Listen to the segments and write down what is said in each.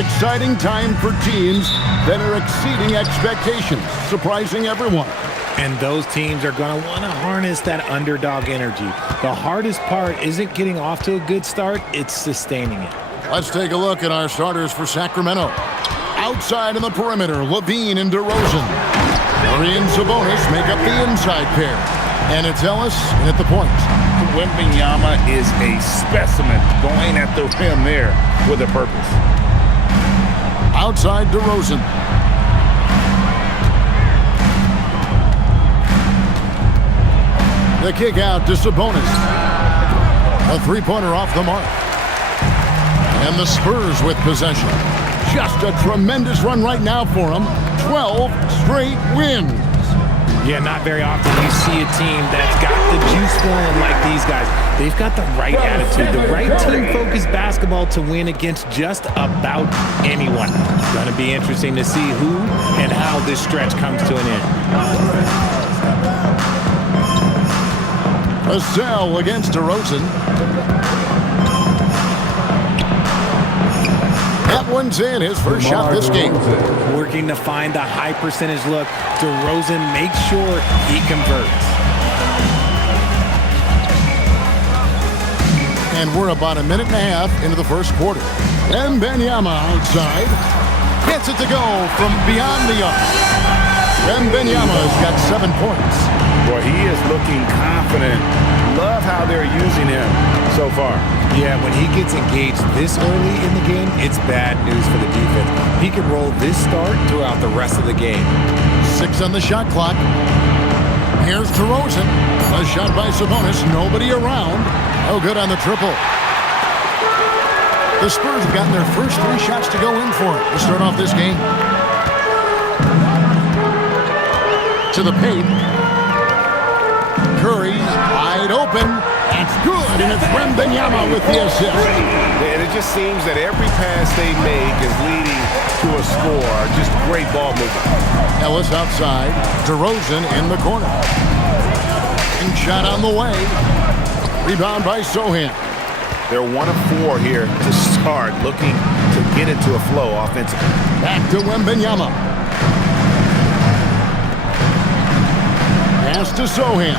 exciting time for teams that are exceeding expectations, surprising everyone. And those teams are going to want to harness that underdog energy. The hardest part isn't getting off to a good start, it's sustaining it. Let's take a look at our starters for Sacramento. Outside in the perimeter, LaVine and DeRozan. Murray and Sabonis make up the inside pair. And it's Ellis at the point. Wembanyama is a specimen going at the rim there with a purpose. Outside DeRozan. The kick out to Sabonis. A three-pointer off the mark. And the Spurs with possession. Just a tremendous run right now for them. 12 straight wins. Yeah, not very often you see a team that's got the juice flowing like these guys. They've got the right attitude, the right team-focused basketball to win against just about anyone. It's going to be interesting to see who and how this stretch comes to an end. Vassell against DeRozan. That one's in, his first shot this game. Working to find the high percentage look. DeRozan makes sure he converts. And we're about a minute and a half into the first quarter. Wembanyama outside. Gets it to go from beyond the arc. Wembanyama's got 7 points. Boy, he is looking confident. Love how they're using him so far. Yeah, when he gets engaged this early in the game, it's bad news for the defense. He can roll this start throughout the rest of the game. 6 on the shot clock. Here's DeRozan. A shot by Sabonis. Nobody around. Oh, good on the triple. The Spurs have gotten their first 3 shots to go in for it to start off this game. To the paint. Curry wide open. That's good, and it's Wembanyama with the assist. And it just seems that every pass they make is leading to a score. Just great ball movement. Ellis outside. DeRozan in the corner. And shot on the way. Rebound by Sohan. They're 1 of 4 here to start, looking to get into a flow offensively. Back to Wembanyama. Pass to Sohan.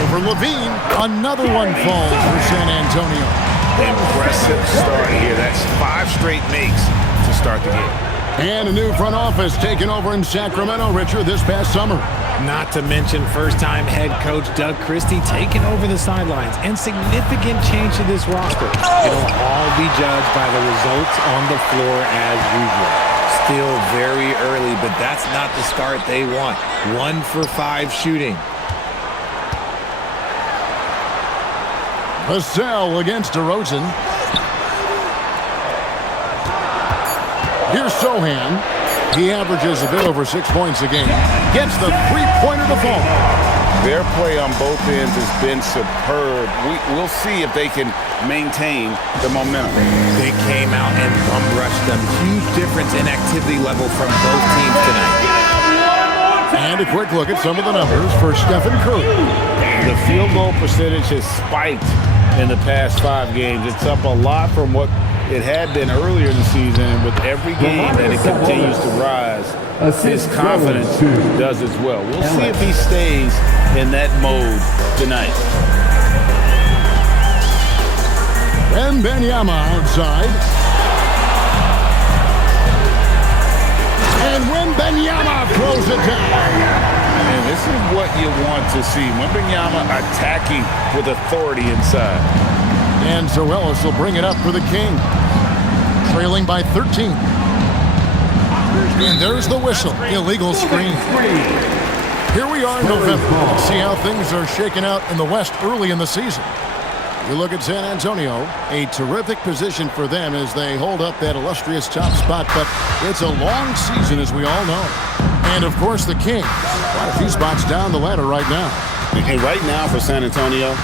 Over LaVine. Another one falls for San Antonio. Impressive start here. That's 5 straight makes to start the game. And a new front office taken over in Sacramento, Richard, this past summer. Not to mention first-time head coach Doug Christie taking over the sidelines, and significant change to this roster. It'll all be judged by the results on the floor as usual. Still very early, but that's not the start they want. 1 for 5 shooting. Vassell against DeRozan. Here's Sohan. He averages a bit over 6 points a game. Gets the three-pointer to fall. Their play on both ends has been superb. We'll see if they can maintain the momentum. They came out and bum-rushed them. Huge difference in activity level from both teams tonight. And a quick look at some of the numbers for Stephen Curry. The field goal percentage has spiked in the past 5 games. It's up a lot from what it had been earlier in the season, and with every game that it continues to rise, his confidence does as well. We'll see if he stays in that mode tonight. Wembanyama outside. And Wembanyama throws it down. And this is what you want to see. Wembanyama attacking with authority inside. And so Ellis will bring it up for the King. Trailing by 13. And there's the whistle. Illegal screen. Here we are in November. Let's see how things are shaking out in the West early in the season. You look at San Antonio, a terrific position for them as they hold up that illustrious top spot, but it's a long season, as we all know. And, of course, the Kings. Quite a few spots down the ladder right now. And right now for San Antonio,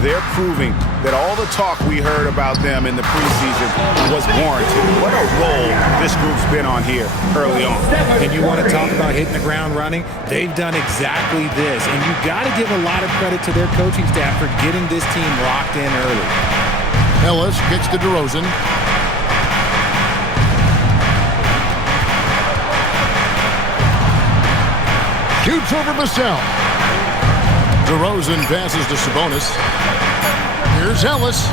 they're proving that all the talk we heard about them in the preseason was warranted. What a role this group's been on here early on. And you want to talk about hitting the ground running? They've done exactly this. And you've got to give a lot of credit to their coaching staff for getting this team locked in early. Ellis kicks to DeRozan. Shoots over Vassell. DeRozan passes to Sabonis. Here's Ellis.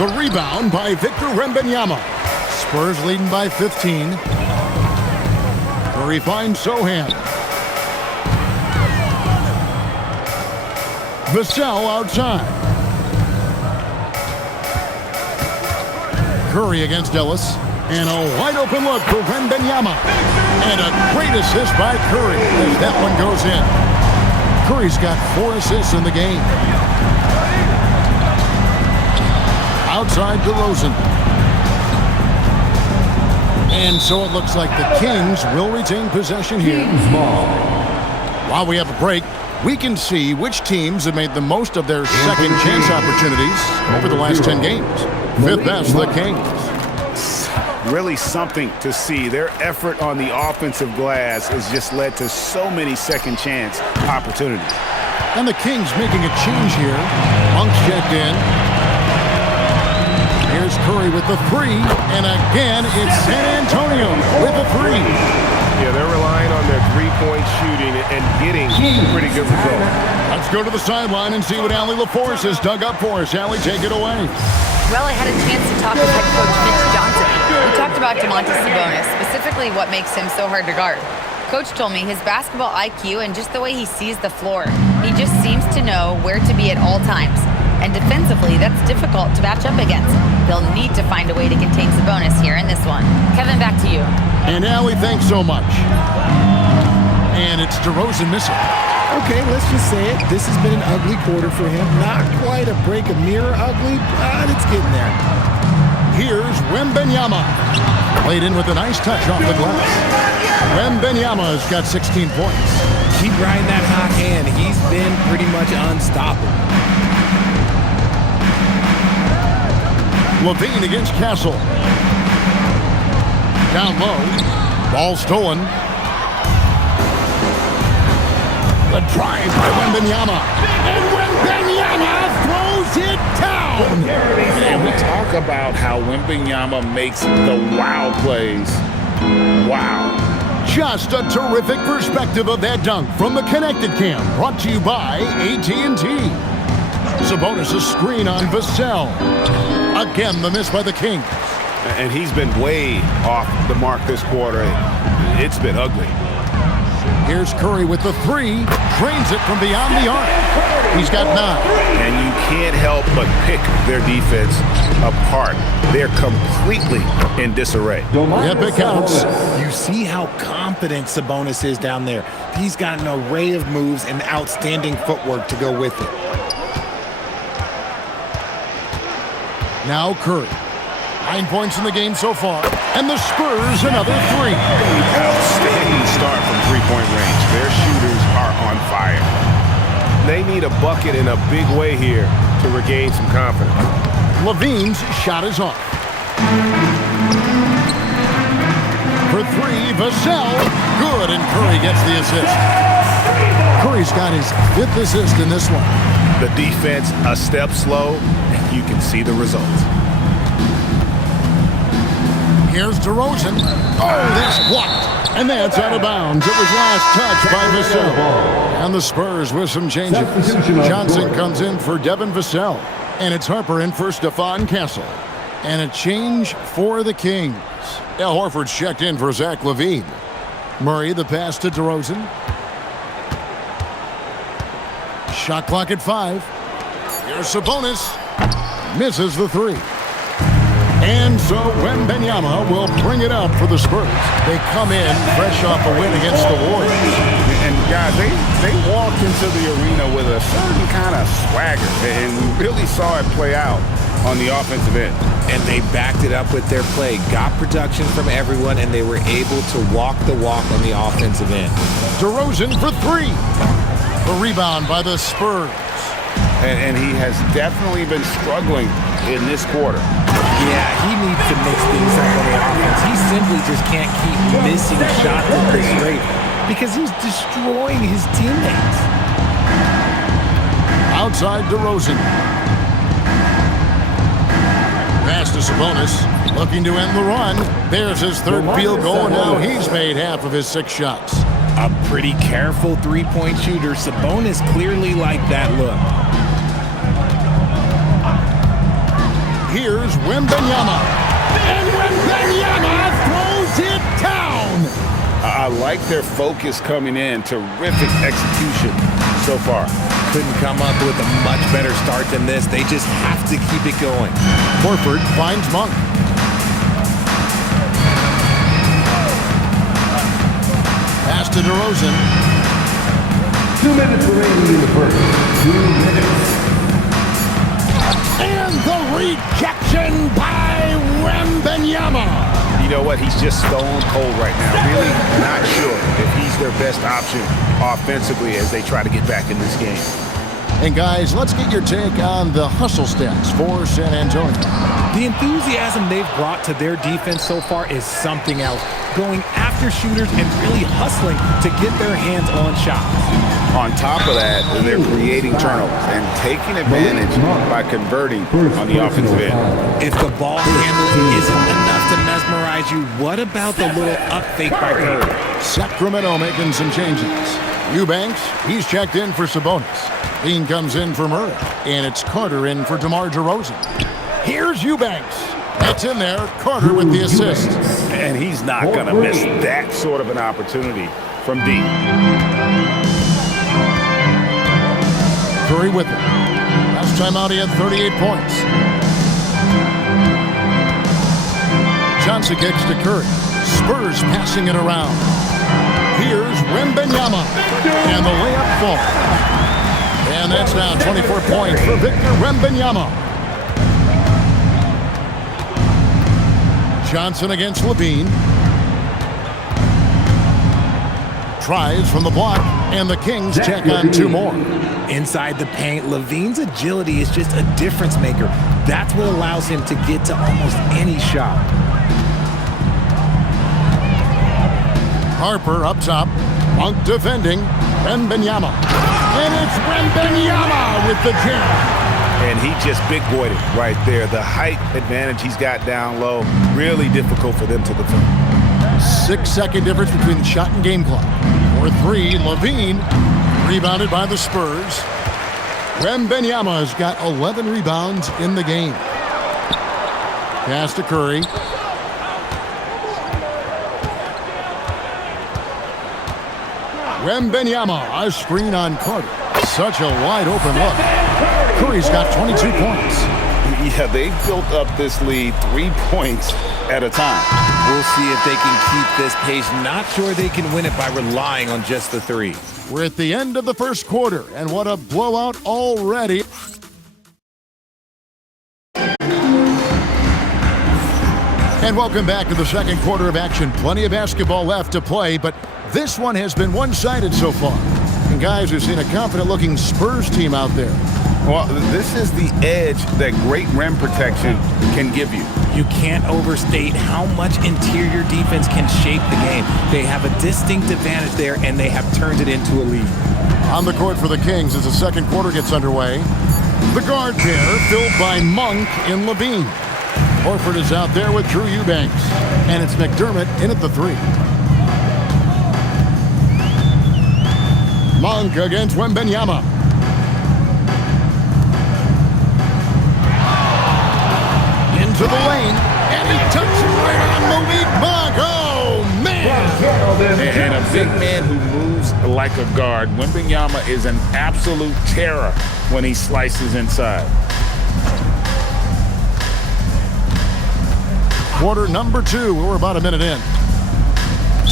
The rebound by Victor Wembanyama. Spurs leading by 15. Curry finds Sohan. Vassell outside. Curry against Ellis. And a wide open look for Wembanyama. And a great assist by Curry as that one goes in. Curry's got 4 assists in the game. Outside DeRozan. And so it looks like the Kings will retain possession here. While we have a break, we can see which teams have made the most of their second chance opportunities over the last 10 games. Fifth best, the Kings. Really something to see. Their effort on the offensive glass has just led to so many second chance opportunities. And the Kings making a change here. Monk's checked in. Here's Curry with the 3. And again, it's San Antonio with the 3. Yeah, they're relying on their three-point shooting and getting pretty good results. Let's go to the sideline and see what Allie LaForce has dug up for us. Allie, take it away. Well, I had a chance to talk with head coach Mitch Johnson. We talked about Domantas Sabonis, specifically what makes him so hard to guard. Coach told me his basketball IQ and just the way he sees the floor. He just seems to know where to be at all times. And defensively, that's difficult to match up against. They'll need to find a way to contain Sabonis here in this one. Kevin, back to you. And Allie, thanks so much. And it's DeRozan missing. Okay, let's just say it. This has been an ugly quarter for him. Not quite a break of mirror ugly, but it's getting there. Here's Wembanyama. Played in with a nice touch off the glass. Wembanyama's got 16 points. Keep riding that hot hand. He's been pretty much unstoppable. Levine against Castle. Down low. Ball stolen. The drive by Wembanyama. And Wembanyama throws it down. And we talk about how Wembanyama makes the wow plays. Wow. Just a terrific perspective of that dunk from the Connected Cam. Brought to you by AT&T. Sabonis' screen on Vassell. Again, the miss by the Kings. And he's been way off the mark this quarter. It's been ugly. Here's Curry with the 3. Drains it from beyond the arc. He's got 9. And you can't help but pick their defense apart. They're completely in disarray. Yep, it counts. You see how confident Sabonis is down there. He's got an array of moves and outstanding footwork to go with it. Now Curry. 9 points in the game so far. And the Spurs another 3. Outstanding start from three-point range. Their shooters are on fire. They need a bucket in a big way here to regain some confidence. Levine's shot is off. For 3, Vassell. Good, and Curry gets the assist. Curry's got his 5th assist in this one. The defense a step slow, and you can see the results. Here's DeRozan. Oh, that's blocked. And that's out of bounds. It was last touched by Vassell. And the Spurs with some changes. Johnson comes in for Devin Vassell. And it's Harper in for Stephon Castle. And a change for the Kings. Al Horford's checked in for Zach LaVine. Murray, the pass to DeRozan. Shot clock at 5. Here's Sabonis. Misses the 3. And so Wembanyama will bring it up for the Spurs. They come in fresh off a win against the Warriors. And guys, they walked into the arena with a certain kind of swagger, and we really saw it play out on the offensive end. And they backed it up with their play, got production from everyone, and they were able to walk the walk on the offensive end. DeRozan for 3. The rebound by the Spurs. And he has definitely been struggling in this quarter. Yeah, he needs to mix things up on the offense. He simply just can't keep missing shots at this rate because he's destroying his teammates. Outside DeRozan. Pass to Sabonis. Looking to end the run. There's his 3rd field goal, and now he's made half of his 6 shots. A pretty careful three-point shooter. Sabonis clearly liked that look. Here's Wembanyama. And Wembanyama throws it down. I like their focus coming in. Terrific execution so far. Couldn't come up with a much better start than this. They just have to keep it going. Horford finds Monk. Pass to DeRozan. 2 minutes remaining in the first. 2 minutes. And the rejection by Wembanyama. You know what? He's just stone cold right now. Really not sure if he's their best option offensively as they try to get back in this game. And guys, let's get your take on the hustle stats for San Antonio. The enthusiasm they've brought to their defense so far is something else. Going after shooters and really hustling to get their hands on shots. On top of that, they're creating turnovers and taking advantage by converting on the offensive end. If the ball handling isn't enough to mesmerize you, what about the little up fake by Curry? Sacramento making some changes. Eubanks, he's checked in for Sabonis. Bean comes in for Murray. And it's Carter in for DeMar DeRozan. Here's Eubanks. That's in there. Carter with the assist. And he's not going to miss that sort of an opportunity from deep. Curry with it. Last time out, he had 38 points. Johnson kicks to Curry. Spurs passing it around. Here's Wembanyama. And the layup falls. And that's now 24 points for Victor Wembanyama. Johnson against Levine. Tries from the block, and the Kings check on 2 more. Inside the paint, Levine's agility is just a difference maker. That's what allows him to get to almost any shot. Harper up top. Monk defending. Wembanyama. And it's Wembanyama with the jam. And he just big-boyed it right there. The height advantage he's got down low, really difficult for them to defend. 6-second difference between the shot and game clock. For 3, Levine, rebounded by the Spurs. Wembanyama has got 11 rebounds in the game. Pass to Curry. Wembanyama, a screen on Carter. Such a wide-open look. Curry's got 22 points. Yeah, they've built up this lead 3 points at a time. We'll see if they can keep this pace. Not sure they can win it by relying on just the 3. We're at the end of the first quarter, and what a blowout already. And welcome back to the second quarter of action. Plenty of basketball left to play, but this one has been one-sided so far. And guys, we've seen a confident-looking Spurs team out there. Well, this is the edge that great rim protection can give you. You can't overstate how much interior defense can shape the game. They have a distinct advantage there, and they have turned it into a lead. On the court for the Kings as the second quarter gets underway. The guard pair filled by Monk and Levine. Horford is out there with Drew Eubanks. And it's McDermott in at the 3. Monk against Wembanyama. Into the lane, and he touches it right on Malik Monk. Oh, man! And a big man who moves like a guard. Wembanyama is an absolute terror when he slices inside. Quarter number 2. We're about a minute in.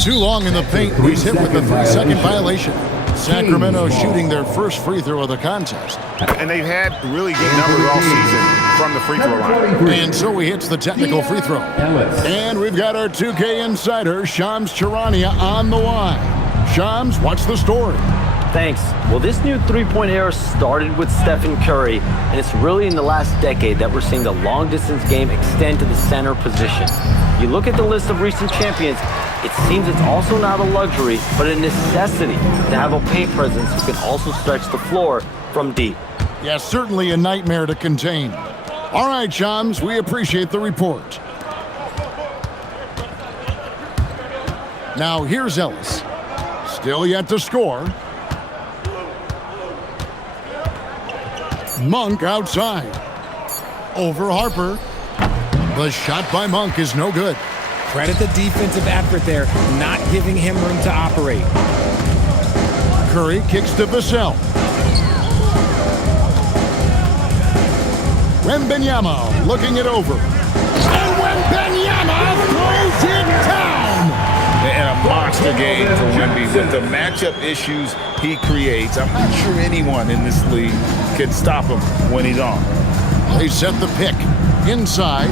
Too long in the paint. He's hit with a 3-second violation. Sacramento shooting their first free throw of the contest. And they've had really good numbers all season from the free throw line. And so he hits the technical free throw. And we've got our 2K insider, Shams Charania, on the line. Shams, what's the story? Thanks. Well, this new three-point era started with Stephen Curry, and it's really in the last decade that we're seeing the long-distance game extend to the center position. You look at the list of recent champions, it seems it's also not a luxury, but a necessity to have a paint presence who can also stretch the floor from deep. Yeah, certainly a nightmare to contain. All right, Shams, we appreciate the report. Now, here's Ellis. Still yet to score. Monk outside. Over Harper. The shot by Monk is no good. Credit the defensive effort there, not giving him room to operate. Curry kicks to Vassell. Wembanyama looking it over. And Wembanyama throws it down! And a monster game for Wemby. With the matchup issues he creates, I'm not sure anyone in this league can stop him when he's on. They set the pick. Inside.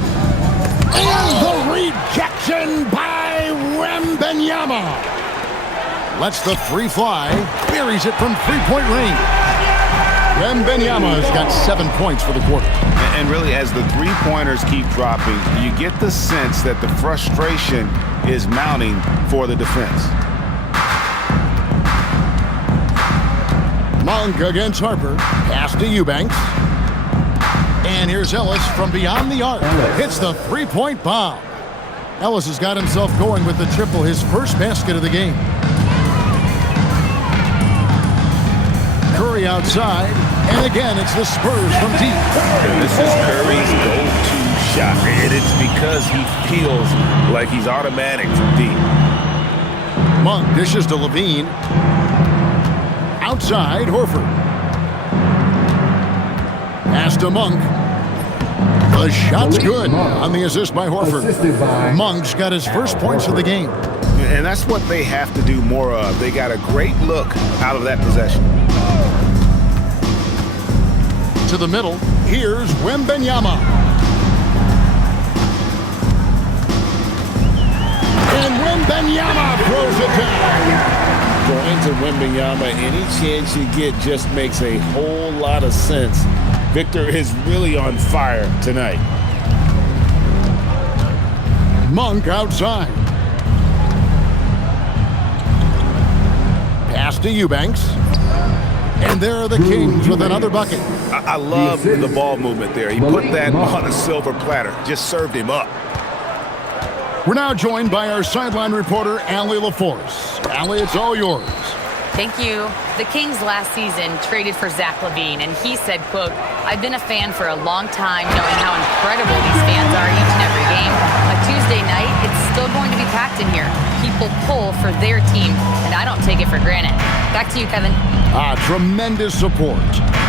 And the rejection by Wembanyama. Lets the three fly. Buries it from three-point range. Wembanyama has got 7 points for the quarter. And really, as the three-pointers keep dropping, you get the sense that the frustration is mounting for the defense. Monk against Harper. Pass to Eubanks. And here's Ellis from beyond the arc. Hits the three-point bomb. Ellis has got himself going with the triple, his first basket of the game. Curry outside. And again, it's the Spurs from deep. And this is Curry's go-to shot. And it's because he feels like he's automatic from deep. Monk dishes to Levine. Outside, Horford. Pass to Monk. The shot's good on the assist by Horford. Monk's got his first points of the game. And that's what they have to do more of. They got a great look out of that possession. To the middle, here's Wembanyama. And Wembanyama throws it down. Going to Wembanyama, any chance you get just makes a whole lot of sense. Victor is really on fire tonight. Monk outside. Pass to Eubanks. And there are the Kings with another bucket. I love the ball movement there. He put that on a silver platter. Just served him up. We're now joined by our sideline reporter, Allie LaForce. Allie, it's all yours. Thank you. The Kings last season traded for Zach LaVine, and he said, quote, "I've been a fan for a long time, knowing how incredible these fans are each and every game. A Tuesday night, it's still going to be packed in here. People pull for their team, and I don't take it for granted." Back to you, Kevin. Tremendous support.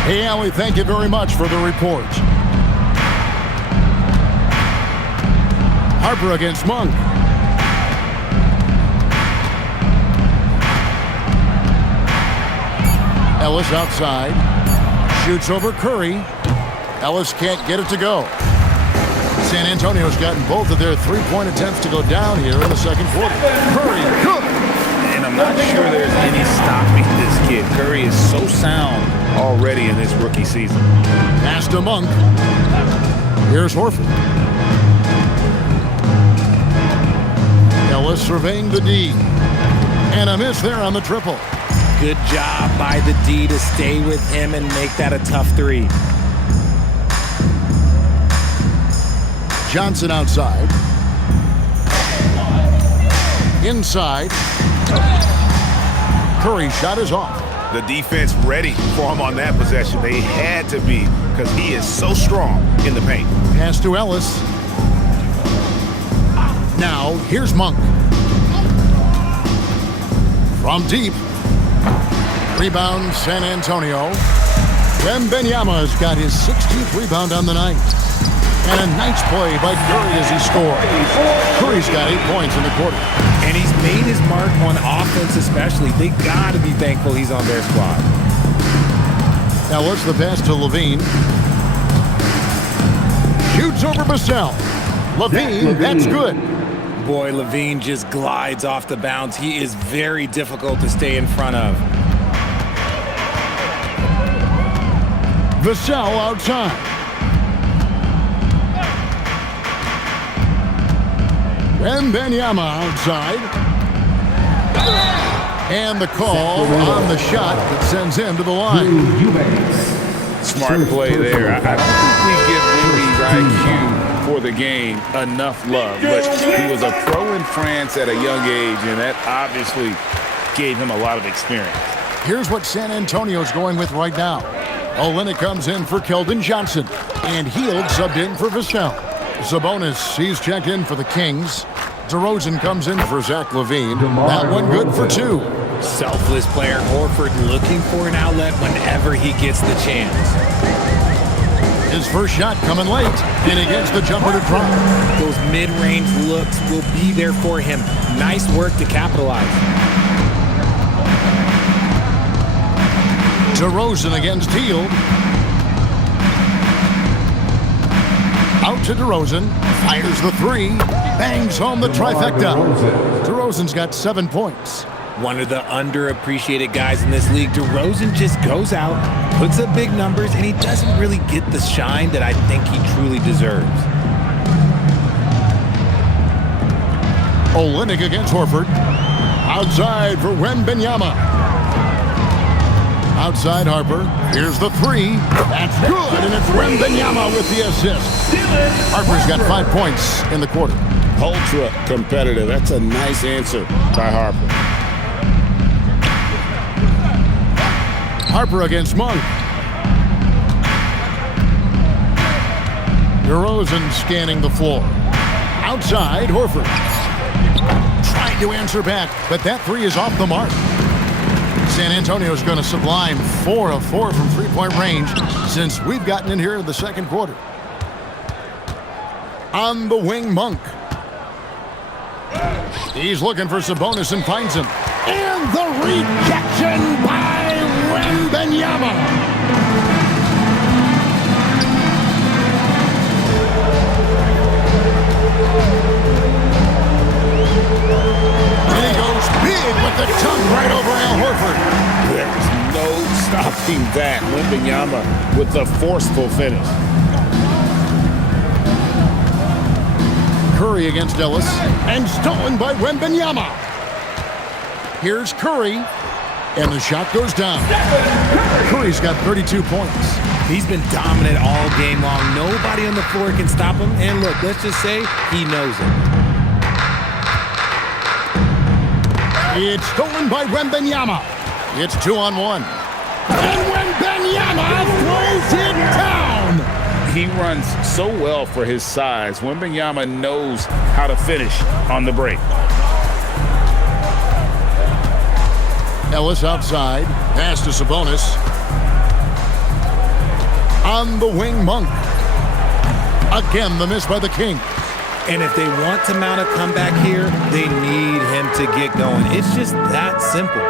Hey, Allie, thank you very much for the report. Harper against Monk. Ellis outside. Shoots over Curry. Ellis can't get it to go. San Antonio's gotten both of their three-point attempts to go down here in the second quarter. Curry, good. And I'm not sure there's any stopping this kid. Curry is so sound already in his rookie season. Pass to Monk. Here's Horford. Ellis surveying the D. And a miss there on the triple. Good job by the D to stay with him and make that a tough three. Johnson outside. Inside. Curry shot is off. The defense ready for him on that possession. They had to be because he is so strong in the paint. Pass to Ellis. Now, here's Monk. From deep. Rebound, San Antonio. Wembanyama's got his 16th rebound on the night. And a nice play by Curry as he scores. Curry's got 8 points in the quarter. And he's made his mark on offense especially. They got to be thankful he's on their squad. Now what's the pass to Levine? Shoots over Vassell. Levine, that's good. Boy, Levine just glides off the bounce. He is very difficult to stay in front of. Vassell outside. Wembanyama outside. And the call on the shot that sends him to the line. Smart play there. I don't think we give Wemby's IQ for the game enough love, but he was a pro in France at a young age, and that obviously gave him a lot of experience. Here's what San Antonio's going with right now. Olynyk comes in for Keldon Johnson, and Hield subbed in for Vassell. Sabonis, he's checked in for the Kings. DeRozan comes in for Zach LaVine. That one good for 2. Selfless player Horford looking for an outlet whenever he gets the chance. His first shot coming late, and he gets the jumper to drop. Those mid-range looks will be there for him. Nice work to capitalize. DeRozan against Hield. Out to DeRozan. Fires the 3. Bangs home the trifecta. DeRozan's got 7 points. One of the underappreciated guys in this league. DeRozan just goes out, puts up big numbers, and he doesn't really get the shine that I think he truly deserves. Olynyk against Horford. Outside for Wembanyama. Outside Harper. Here's the 3. That's good, and it's Wembanyama with the assist. Harper's got 5 points in the quarter. Ultra competitive. That's a nice answer by Harper. Harper against Monk. DeRozan scanning the floor. Outside, Horford. Trying to answer back, but that 3 is off the mark. San Antonio's going to sublime 4 of 4 from three-point range since we've gotten in here in the second quarter. On the wing, Monk. He's looking for Sabonis and finds him. And the rejection by Wembanyama. And he goes big with the tongue right over Al Horford. There's no stopping that. Wembanyama with a forceful finish. Curry against Ellis, and stolen by Wembanyama. Here's Curry, and the shot goes down. Curry's got 32 points. He's been dominant all game long. Nobody on the floor can stop him. And look, let's just say he knows it. It's stolen by Wembanyama. It's 2-on-1. And Wembanyama throws it down. He runs so well for his size. Wembanyama knows how to finish on the break. Ellis outside. Pass to Sabonis. On the wing, Monk. Again, the miss by the Kings. And if they want to mount a comeback here, they need him to get going. It's just that simple.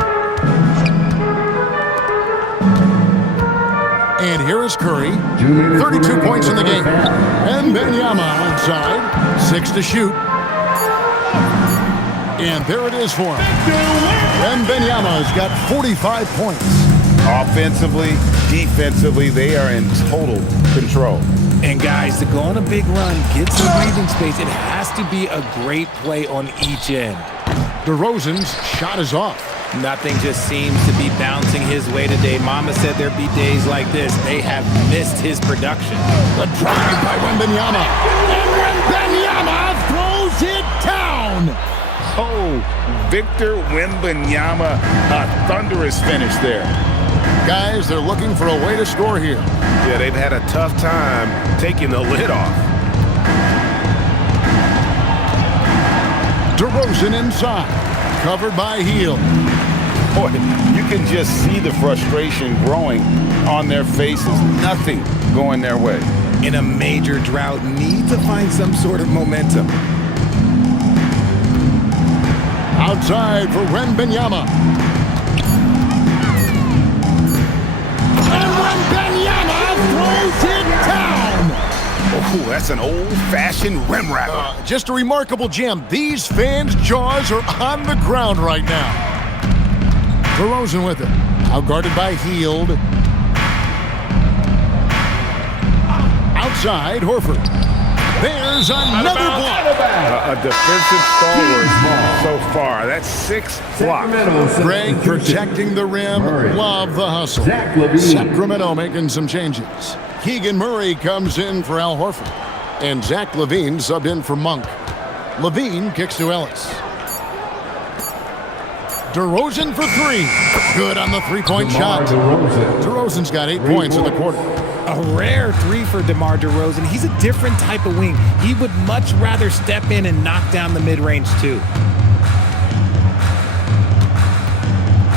And here is Curry. 32 points in the game. And Wembanyama outside. 6 to shoot. And there it is for him. Wembanyama's got 45 points. Offensively, defensively, they are in total control. And guys, to go on a big run, get some breathing space, it has to be a great play on each end. DeRozan's shot is off. Nothing just seems to be bouncing his way today. Mama said there'd be days like this. They have missed his production. The drive by Wembanyama. And Wembanyama throws it down. Oh, Victor Wembanyama, a thunderous finish there. Guys, they're looking for a way to score here. Yeah, they've had a tough time taking the lid off. DeRozan inside. Covered by Hield. Boy, you can just see the frustration growing on their faces. Nothing going their way. In a major drought, need to find some sort of momentum. Outside for Wembanyama. And Wembanyama throws it down. Oh, that's an old-fashioned rim wrapper. Just a remarkable jam. These fans' jaws are on the ground right now. DeRozan with it. Outguarded by Hield. Outside, Horford. There's another block. A defensive stalwart so far. That's 6 blocks. Greg protecting the rim. Love the hustle. Sacramento making some changes. Keegan Murray comes in for Al Horford. And Zach LaVine subbed in for Monk. LaVine kicks to Ellis. DeRozan for three. Good on the three-point DeMar shot. DeRozan. DeRozan's got 8 points in the quarter. A rare three for DeMar DeRozan. He's a different type of wing. He would much rather step in and knock down the mid-range too.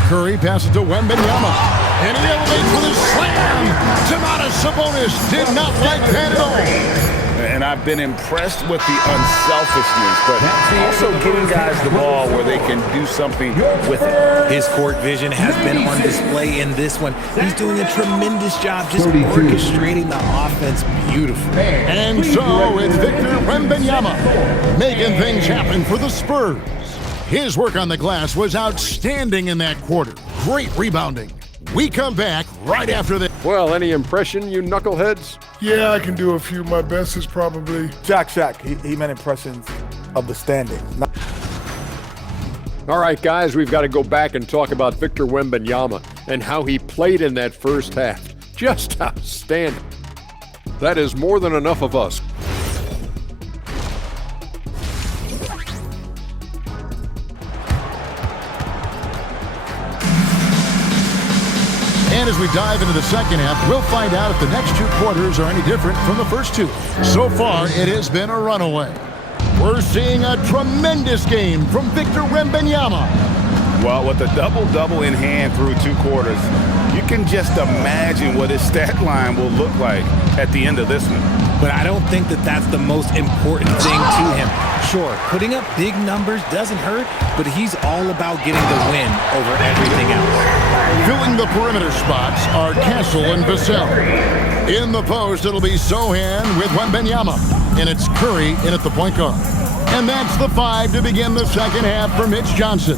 Curry passes to Wembanyama. And he elevates with a slam. Domantas Sabonis did not like that at all. And I've been impressed with the unselfishness, but also getting guys the ball where they can do something with it. His court vision has been on display in this one. He's doing a tremendous job just orchestrating the offense beautifully. And so it's Victor Wembanyama making things happen for the Spurs. His work on the glass was outstanding in that quarter. Great rebounding. We come back right after this. Well, any impression, you knuckleheads? Yeah, I can do a few. My best is probably Shaq. He made impressions of the standing. All right, guys, we've got to go back and talk about Victor Wembanyama and how he played in that first half. Just outstanding. That is more than enough of us. And as we dive into the second half, we'll find out if the next 2 quarters are any different from the first 2. So far, it has been a runaway. We're seeing a tremendous game from Victor Wembanyama. Well, with a double-double in hand through 2 quarters, you can just imagine what his stat line will look like at the end of this one. But I don't think that that's the most important thing to him. Sure, putting up big numbers doesn't hurt, but he's all about getting the win over everything else. Filling the perimeter spots are Castle and Vassell. In the post, it'll be Sohan with Wembanyama. And it's Curry in at the point guard. And that's the 5 to begin the second half for Mitch Johnson.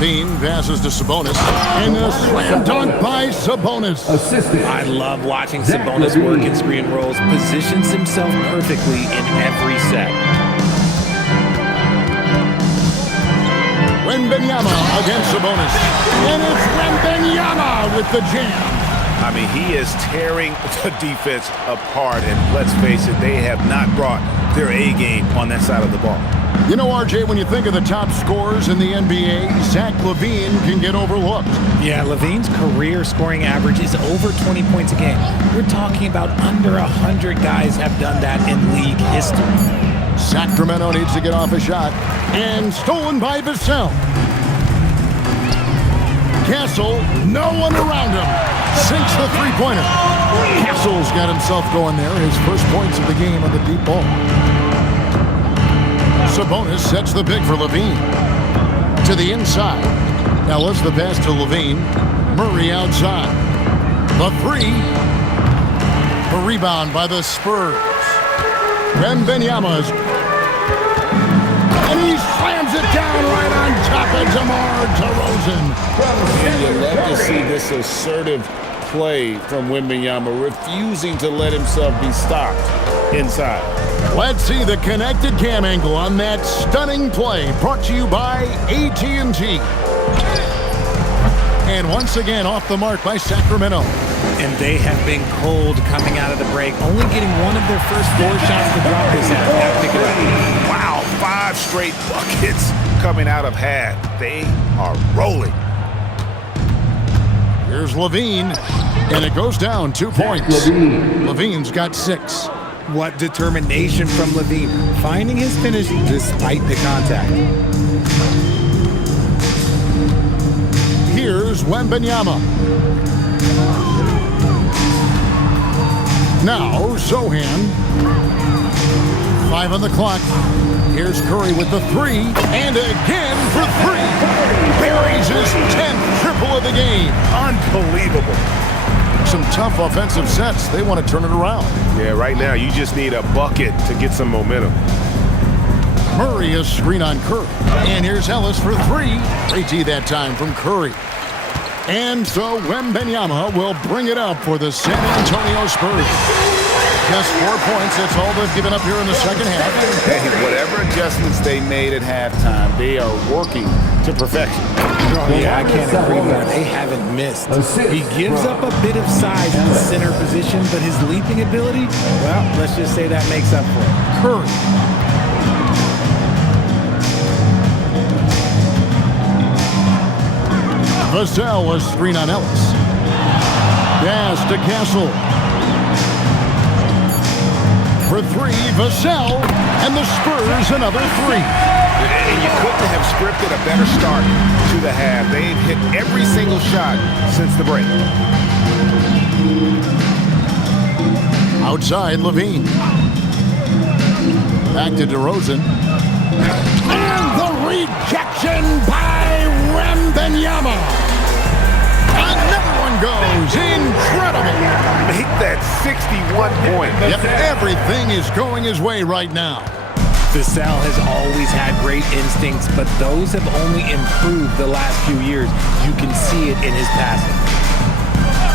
Bean passes to Sabonis. And a slam dunk by Sabonis. Assistant. I love watching Sabonis work in screen rolls. Positions himself perfectly in every set. Wembanyama against Sabonis. And it's Wembanyama with the jam. I mean, he is tearing the defense apart, and let's face it, they have not brought their A game on that side of the ball. You know, RJ, when you think of the top scorers in the NBA, Zach LaVine can get overlooked. Yeah, LaVine's career scoring average is over 20 points a game. We're talking about under 100 guys have done that in league history. Sacramento needs to get off a shot. And stolen by Vassell. Castle, no one around him. Sinks the three-pointer. Castle's got himself going there. His first points of the game on the deep ball. Sabonis sets the pick for LaVine. To the inside. Now let's the pass to LaVine. Murray outside. The 3. A rebound by the Spurs. Wembanyama's. And he slams it down right on top of DeMar DeRozan. And you love to see this assertive play from Wembanyama, refusing to let himself be stopped inside. Let's see the connected cam angle on that stunning play, brought to you by AT&T. And once again, off the mark by Sacramento. And they have been cold coming out of the break, only getting one of their first 4 shots to drop this half. Gotta pick it up. Wow, 5 straight buckets coming out of half. They are rolling. Here's LaVine, and it goes down 2 points. LaVine's got 6. What determination from LaVine, finding his finish despite the contact. Here's Wembanyama. Now, Sohan. 5 on the clock. Here's Curry with the 3. And again for 3. Buries his 10th triple of the game. Unbelievable. Some tough offensive sets. They want to turn it around. Yeah, right now you just need a bucket to get some momentum. Murray a screen on Curry. And here's Ellis for 3. Great tee that time from Curry. And so Wembanyama will bring it up for the San Antonio Spurs. Just 4 points. That's all they've given up here in the second half. Hey, whatever adjustments they made at halftime, they are working to perfection. Yeah, I can't agree more. They haven't missed. He gives up a bit of size in the center position, but his leaping ability, well, let's just say that makes up for it. Curry. Vassell, a screen on Ellis. Pass to Castle. For three, Vassell, and the Spurs another three. And you couldn't have scripted a better start to the half. They've hit every single shot since the break. Outside, Levine. Back to DeRozan. And the rejection by Wembanyama. Another one goes. Incredible. Make that 61 point. Yep, everything is going his way right now. Vassell has always had great instincts, but those have only improved the last few years. You can see it in his passing.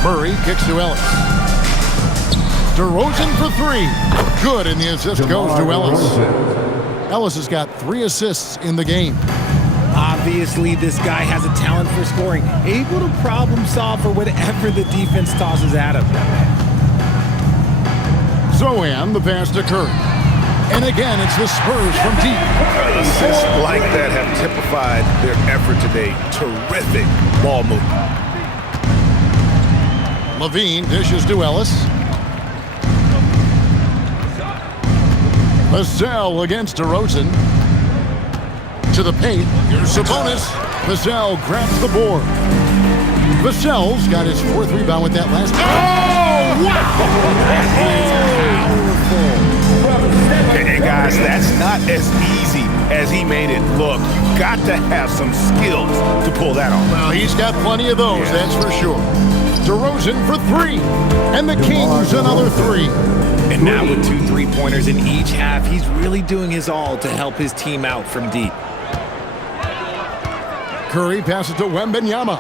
Murray kicks to Ellis. DeRozan for three. Good, and the assist goes to Ellis. Ellis has got 3 assists in the game. Obviously, this guy has a talent for scoring, able to problem solve for whatever the defense tosses at him. Zohan, the pass to Curry. And again, it's the Spurs from deep. Assists like that have typified their effort today. Terrific ball movement. Levine dishes to Ellis. Vassell against DeRozan. To the paint. Here's Sabonis. Vassell grabs the board. Vassell's got his 4th rebound with that last. Oh, wow! And guys, that's not as easy as he made it look. You got to have some skills to pull that off. Well, he's got plenty of those, that's for sure. DeRozan for 3. And the Kings another 3. And now with 2 3-pointers in each half, he's really doing his all to help his team out from deep. Curry passes to Wembanyama.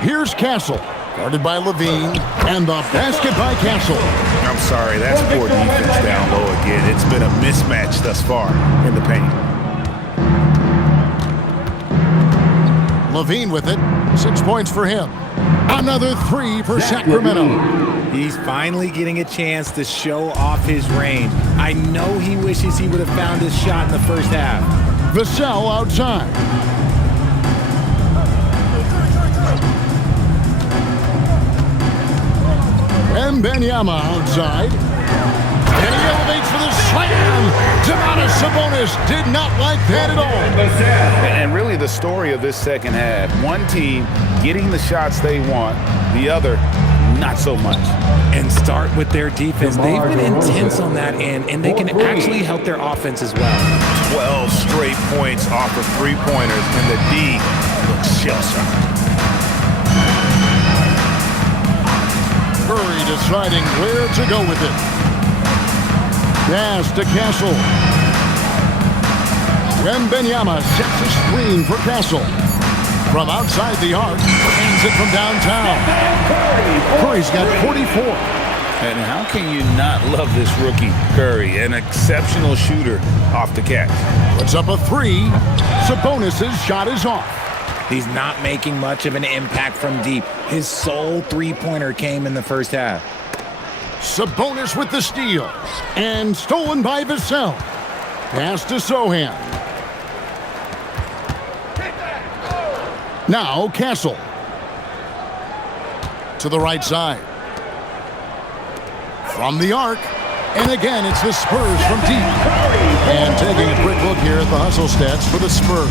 Here's Castle, guarded by Levine, and the basket by Castle. I'm sorry, that's poor defense down low again. It's been a mismatch thus far in the paint. Levine with it, 6 points for him. Another 3 for Sacramento. He's finally getting a chance to show off his range. I know he wishes he would have found his shot in the first half. Vassell outside. Wembanyama outside. And he elevates for the slam. Domantas Sabonis did not like that at all. And really the story of this second half, one team getting the shots they want, the other not so much. And start with their defense. They've been intense on that end, and they can actually help their offense as well. 12 straight points off of 3-pointers, and the D looks shell-shocked. Curry deciding where to go with it. Pass to Castle. Wembanyama sets a screen for Castle. From outside the arc, hands it from downtown. Curry's got 44. And how can you not love this rookie, Curry? An exceptional shooter off the catch. Puts up a 3. Sabonis' shot is off. He's not making much of an impact from deep. His sole 3-pointer came in the first half. Sabonis with the steal. And stolen by Vassell. Pass to Zohan. Now Castle. To the right side. From the arc. And again, it's the Spurs from deep. And taking a quick look here at the hustle stats for the Spurs.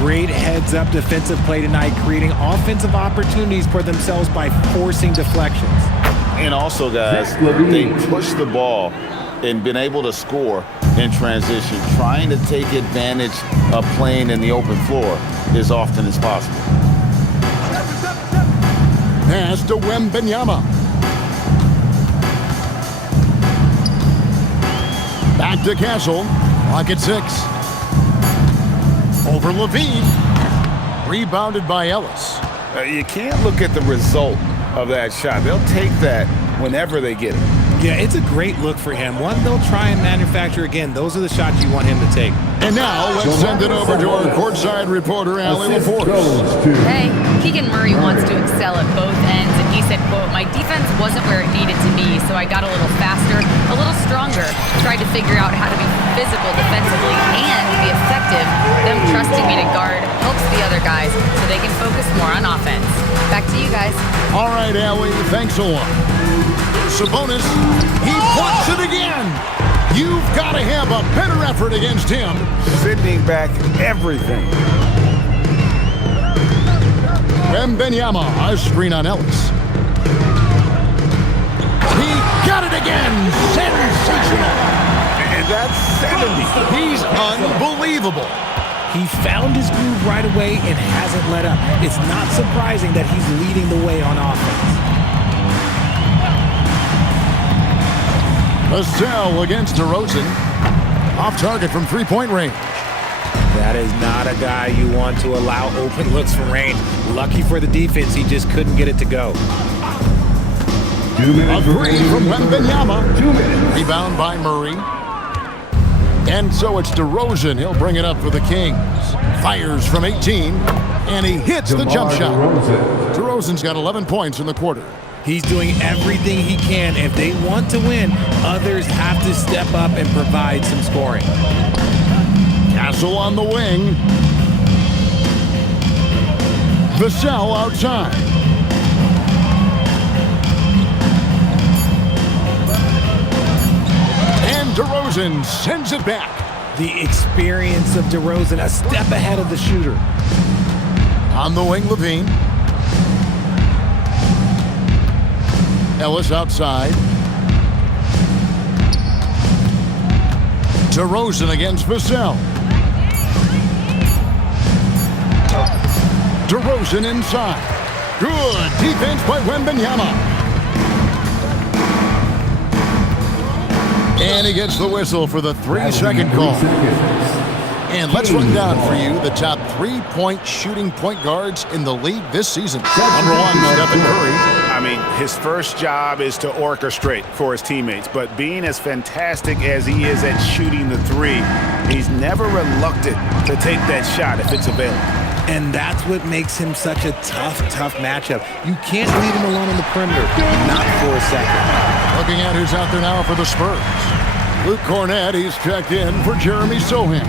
Great heads-up defensive play tonight, creating offensive opportunities for themselves by forcing deflections. And also, guys, they push the ball and been able to score in transition, trying to take advantage of playing in the open floor as often as possible. Pass to Wembanyama. Back to Castle. Clock at 6. Over Levine. Rebounded by Ellis. You can't look at the result of that shot. They'll take that whenever they get it. Yeah, it's a great look for him. One they'll try and manufacture again. Those are the shots you want him to take. And now let's send it over to our courtside reporter, Allie Laporte. Hey, Keegan Murray wants to excel at both ends, and he said, quote, "My defense wasn't where it needed to be, so I got a little faster, a little stronger, tried to figure out how to be physical defensively and be effective, them trusting me to guard helps the other guys so they can focus more on offense. Back to you guys. All right, Allie, thanks a lot. Sabonis, he puts it again. You've got to have a better effort against him. Sending back everything. Wembanyama, a screen on Ellis. He got it again. Sensational. And that's 70. He's unbelievable. He found his groove right away and hasn't let up. It's not surprising that he's leading the way on offense. Vassell against DeRozan. Off target from three-point range. That is not a guy you want to allow open looks from range. Lucky for the defense, he just couldn't get it to go. 2 minutes A three from Wembanyama. 2 minutes. Rebound by Murray. And so it's DeRozan. He'll bring it up for the Kings. Fires from 18, and he hits the jump shot. DeRozan's got 11 points in the quarter. He's doing everything he can. If they want to win, others have to step up and provide some scoring. Castle on the wing. Vassell outside. And DeRozan sends it back. The experience of DeRozan, a step ahead of the shooter. On the wing, Levine. Ellis outside. DeRozan against Vassell. DeRozan inside. Good defense by Wembanyama. And he gets the whistle for the 3-second call. And let's run down for you the top 3-point shooting point guards in the league this season. Number 1, Stephen Curry. I mean, his first job is to orchestrate for his teammates, but being as fantastic as he is at shooting the three, he's never reluctant to take that shot if it's available. And that's what makes him such a tough matchup. You can't leave him alone on the perimeter, not for a second. Looking at who's out there now for the Spurs. Luke Cornett, he's checked in for Jeremy Sohan.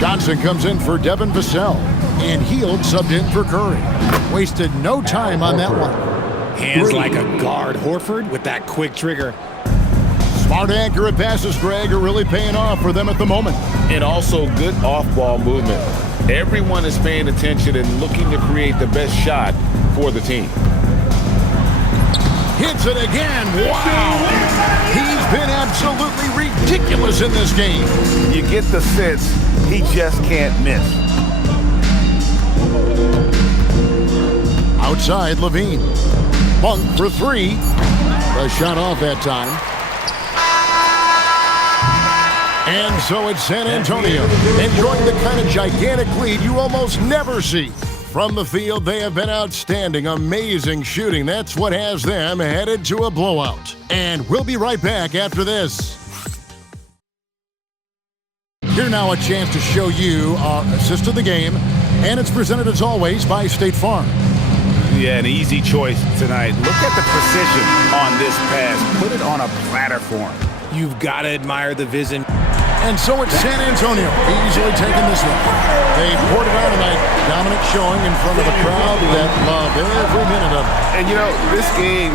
Johnson comes in for Devin Vassell. And Hield subbed in for Curry. Wasted no time on that one. Hands like a guard. Horford with that quick trigger. Smart, accurate passes, Greg, are really paying off for them at the moment. And also good off-ball movement. Everyone is paying attention and looking to create the best shot for the team. Hits it again. Wow. He's been absolutely ridiculous in this game. You get the sense he just can't miss. Outside, Levine. Monk for 3. A shot off that time. And so it's San Antonio, enjoying the kind of gigantic lead you almost never see. From the field, they have been outstanding, amazing shooting. That's what has them headed to a blowout. And we'll be right back after this. Here now a chance to show you our assist of the game, and it's presented as always by State Farm. Yeah, an easy choice tonight. Look at the precision on this pass. Put it on a platter for him. You've got to admire the vision. And so it's San Antonio easily taking this one. They poured it on tonight. Dominant showing in front of a crowd that loved every minute of it. And, you know, this game